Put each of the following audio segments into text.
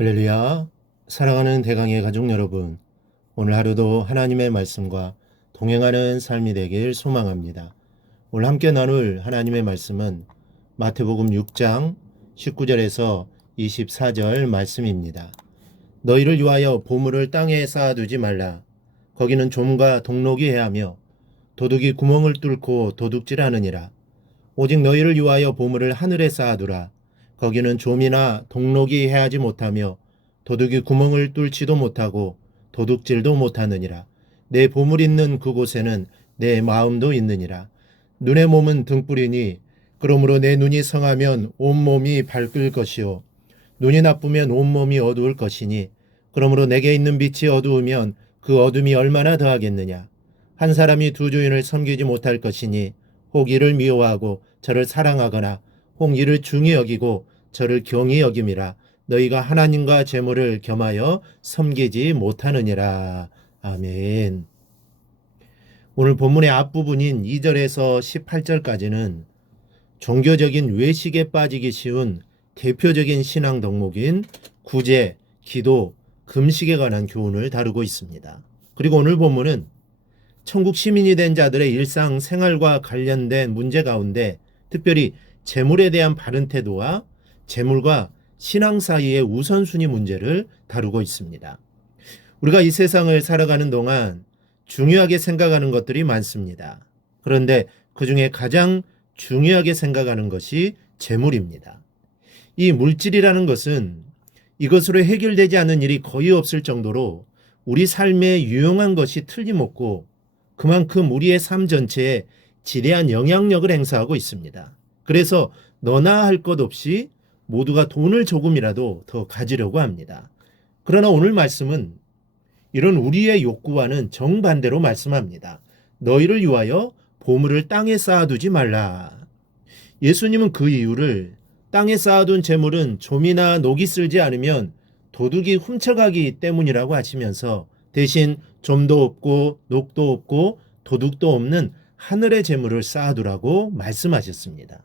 할렐루야. 사랑하는 대강의 가족 여러분, 오늘 하루도 하나님의 말씀과 동행하는 삶이 되길 소망합니다. 오늘 함께 나눌 하나님의 말씀은 마태복음 6장 19절에서 24절 말씀입니다. 너희를 위하여 보물을 땅에 쌓아두지 말라. 거기는 좀과 동록이 해하며 도둑이 구멍을 뚫고 도둑질하느니라. 오직 너희를 위하여 보물을 하늘에 쌓아두라. 거기는 좀이나 동록이 해하지 못하며 도둑이 구멍을 뚫지도 못하고 도둑질도 못하느니라. 내 보물 있는 그곳에는 내 마음도 있느니라. 눈의 몸은 등불이니 그러므로 내 눈이 성하면 온몸이 밝을 것이요 눈이 나쁘면 온몸이 어두울 것이니 그러므로 내게 있는 빛이 어두우면 그 어둠이 얼마나 더하겠느냐. 한 사람이 두 주인을 섬기지 못할 것이니 혹 이를 미워하고 저를 사랑하거나 혹 이를 중히 여기고 저를 경히 여김이라. 너희가 하나님과 재물을 겸하여 섬기지 못하느니라. 아멘. 오늘 본문의 앞부분인 2절에서 18절까지는 종교적인 외식에 빠지기 쉬운 대표적인 신앙 덕목인 구제, 기도, 금식에 관한 교훈을 다루고 있습니다. 그리고 오늘 본문은 천국 시민이 된 자들의 일상 생활과 관련된 문제 가운데 특별히 재물에 대한 바른 태도와 재물과 신앙 사이의 우선순위 문제를 다루고 있습니다. 우리가 이 세상을 살아가는 동안 중요하게 생각하는 것들이 많습니다. 그런데 그 중에 가장 중요하게 생각하는 것이 재물입니다. 이 물질이라는 것은 이것으로 해결되지 않는 일이 거의 없을 정도로 우리 삶에 유용한 것이 틀림없고 그만큼 우리의 삶 전체에 지대한 영향력을 행사하고 있습니다. 그래서 너나 할 것 없이 모두가 돈을 조금이라도 더 가지려고 합니다. 그러나 오늘 말씀은 이런 우리의 욕구와는 정반대로 말씀합니다. 너희를 위하여 보물을 땅에 쌓아두지 말라. 예수님은 그 이유를 땅에 쌓아둔 재물은 좀이나 녹이 쓸지 않으면 도둑이 훔쳐가기 때문이라고 하시면서 대신 좀도 없고 녹도 없고 도둑도 없는 하늘의 재물을 쌓아두라고 말씀하셨습니다.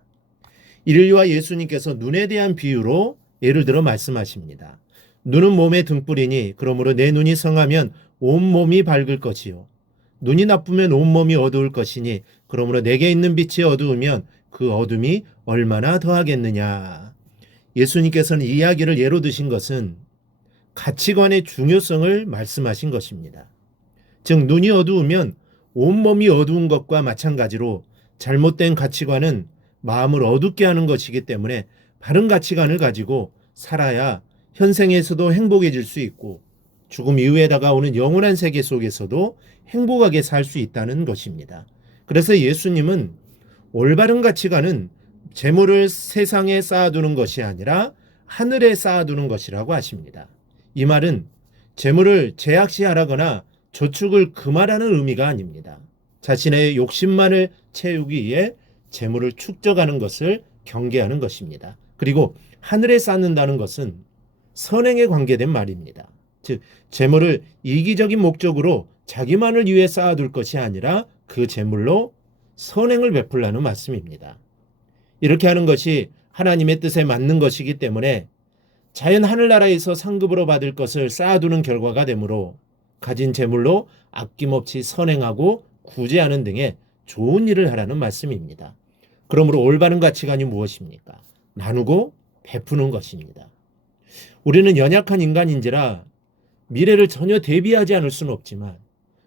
이를 위하 예수님께서 눈에 대한 비유로 예를 들어 말씀하십니다. 눈은 몸의 등불이니 그러므로 내 눈이 성하면 온몸이 밝을 것이요 눈이 나쁘면 온몸이 어두울 것이니 그러므로 내게 있는 빛이 어두우면 그 어둠이 얼마나 더하겠느냐. 예수님께서는 이 이야기를 예로 드신 것은 가치관의 중요성을 말씀하신 것입니다. 즉 눈이 어두우면 온몸이 어두운 것과 마찬가지로 잘못된 가치관은 마음을 어둡게 하는 것이기 때문에 바른 가치관을 가지고 살아야 현생에서도 행복해질 수 있고 죽음 이후에 다가오는 영원한 세계 속에서도 행복하게 살 수 있다는 것입니다. 그래서 예수님은 올바른 가치관은 재물을 세상에 쌓아두는 것이 아니라 하늘에 쌓아두는 것이라고 하십니다. 이 말은 재물을 제약시하라거나 저축을 금하라는 의미가 아닙니다. 자신의 욕심만을 채우기 위해 재물을 축적하는 것을 경계하는 것입니다. 그리고 하늘에 쌓는다는 것은 선행에 관계된 말입니다. 즉 재물을 이기적인 목적으로 자기만을 위해 쌓아둘 것이 아니라 그 재물로 선행을 베풀라는 말씀입니다. 이렇게 하는 것이 하나님의 뜻에 맞는 것이기 때문에 자연 하늘나라에서 상급으로 받을 것을 쌓아두는 결과가 되므로 가진 재물로 아낌없이 선행하고 구제하는 등의 좋은 일을 하라는 말씀입니다. 그러므로 올바른 가치관이 무엇입니까? 나누고 베푸는 것입니다. 우리는 연약한 인간인지라 미래를 전혀 대비하지 않을 수는 없지만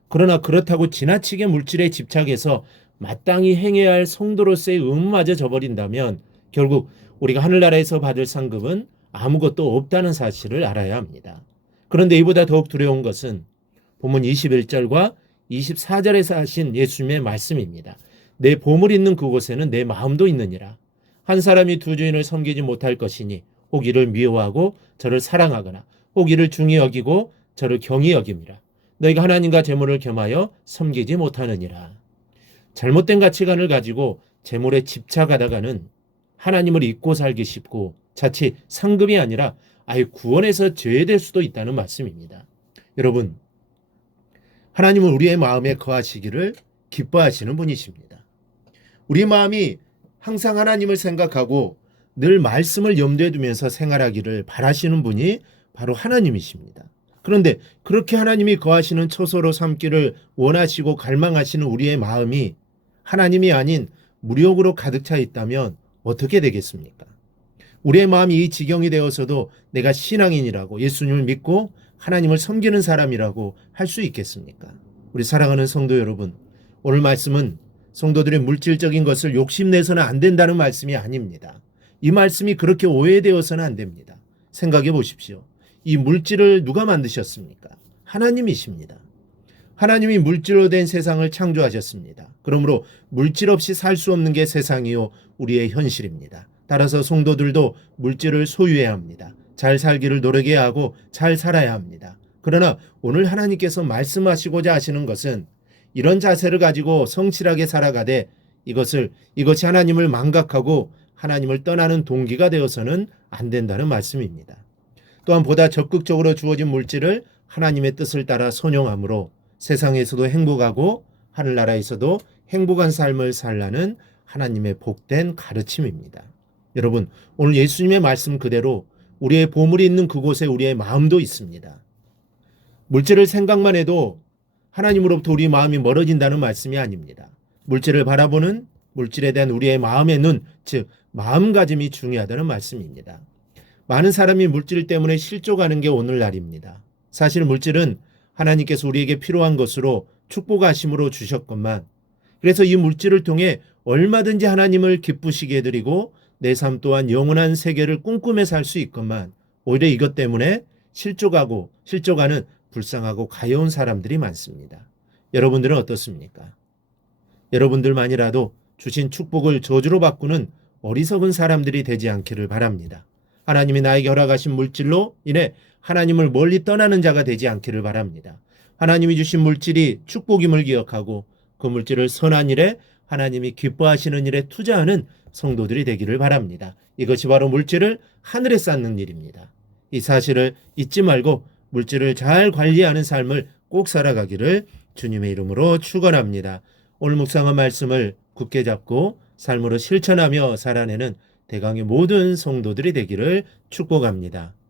그러나 그렇다고 지나치게 물질에 집착해서 마땅히 행해야 할 성도로서의 의무마저 저버린다면 결국 우리가 하늘나라에서 받을 상급은 아무것도 없다는 사실을 알아야 합니다. 그런데 이보다 더욱 두려운 것은 본문 21절과 24절에서 하신 예수님의 말씀입니다. 내 보물 있는 그곳에는 내 마음도 있느니라. 한 사람이 두 주인을 섬기지 못할 것이니 혹 이를 미워하고 저를 사랑하거나 혹 이를 중히 여기고 저를 경히 여김이라. 너희가 하나님과 재물을 겸하여 섬기지 못하느니라. 잘못된 가치관을 가지고 재물에 집착하다가는 하나님을 잊고 살기 쉽고 자칫 상급이 아니라 아예 구원에서 제외될 수도 있다는 말씀입니다. 여러분, 하나님은 우리의 마음에 거하시기를 기뻐하시는 분이십니다. 우리 마음이 항상 하나님을 생각하고 늘 말씀을 염두에 두면서 생활하기를 바라시는 분이 바로 하나님이십니다. 그런데 그렇게 하나님이 거하시는 처소로 삼기를 원하시고 갈망하시는 우리의 마음이 하나님이 아닌 무력으로 가득 차 있다면 어떻게 되겠습니까? 우리의 마음이 이 지경이 되어서도 내가 신앙인이라고 예수님을 믿고 하나님을 섬기는 사람이라고 할 수 있겠습니까? 우리 사랑하는 성도 여러분, 오늘 말씀은 성도들의 물질적인 것을 욕심내서는 안 된다는 말씀이 아닙니다. 이 말씀이 그렇게 오해되어서는 안 됩니다. 생각해 보십시오. 이 물질을 누가 만드셨습니까? 하나님이십니다. 하나님이 물질로 된 세상을 창조하셨습니다. 그러므로 물질 없이 살 수 없는 게 세상이요 우리의 현실입니다. 따라서 성도들도 물질을 소유해야 합니다. 잘 살기를 노력해야 하고 잘 살아야 합니다. 그러나 오늘 하나님께서 말씀하시고자 하시는 것은 이런 자세를 가지고 성실하게 살아가되 이것이 하나님을 망각하고 하나님을 떠나는 동기가 되어서는 안 된다는 말씀입니다. 또한 보다 적극적으로 주어진 물질을 하나님의 뜻을 따라 순종함으로 세상에서도 행복하고 하늘나라에서도 행복한 삶을 살라는 하나님의 복된 가르침입니다. 여러분, 오늘 예수님의 말씀 그대로 우리의 보물이 있는 그곳에 우리의 마음도 있습니다. 물질을 생각만 해도 하나님으로부터 우리 마음이 멀어진다는 말씀이 아닙니다. 물질을 바라보는 물질에 대한 우리의 마음의 눈, 즉 마음가짐이 중요하다는 말씀입니다. 많은 사람이 물질 때문에 실족하는 게 오늘날입니다. 사실 물질은 하나님께서 우리에게 필요한 것으로 축복하심으로 주셨건만 그래서 이 물질을 통해 얼마든지 하나님을 기쁘시게 해드리고 내 삶 또한 영원한 세계를 꿈꾸며 살 수 있건만 오히려 이것 때문에 실족하는 불쌍하고 가여운 사람들이 많습니다. 여러분들은 어떻습니까? 여러분들만이라도 주신 축복을 저주로 바꾸는 어리석은 사람들이 되지 않기를 바랍니다. 하나님이 나에게 허락하신 물질로 인해 하나님을 멀리 떠나는 자가 되지 않기를 바랍니다. 하나님이 주신 물질이 축복임을 기억하고 그 물질을 선한 일에 하나님이 기뻐하시는 일에 투자하는 성도들이 되기를 바랍니다. 이것이 바로 물질을 하늘에 쌓는 일입니다. 이 사실을 잊지 말고 물질을 잘 관리하는 삶을 꼭 살아가기를 주님의 이름으로 축원합니다. 오늘 묵상한 말씀을 굳게 잡고 삶으로 실천하며 살아내는 대강의 모든 성도들이 되기를 축복합니다.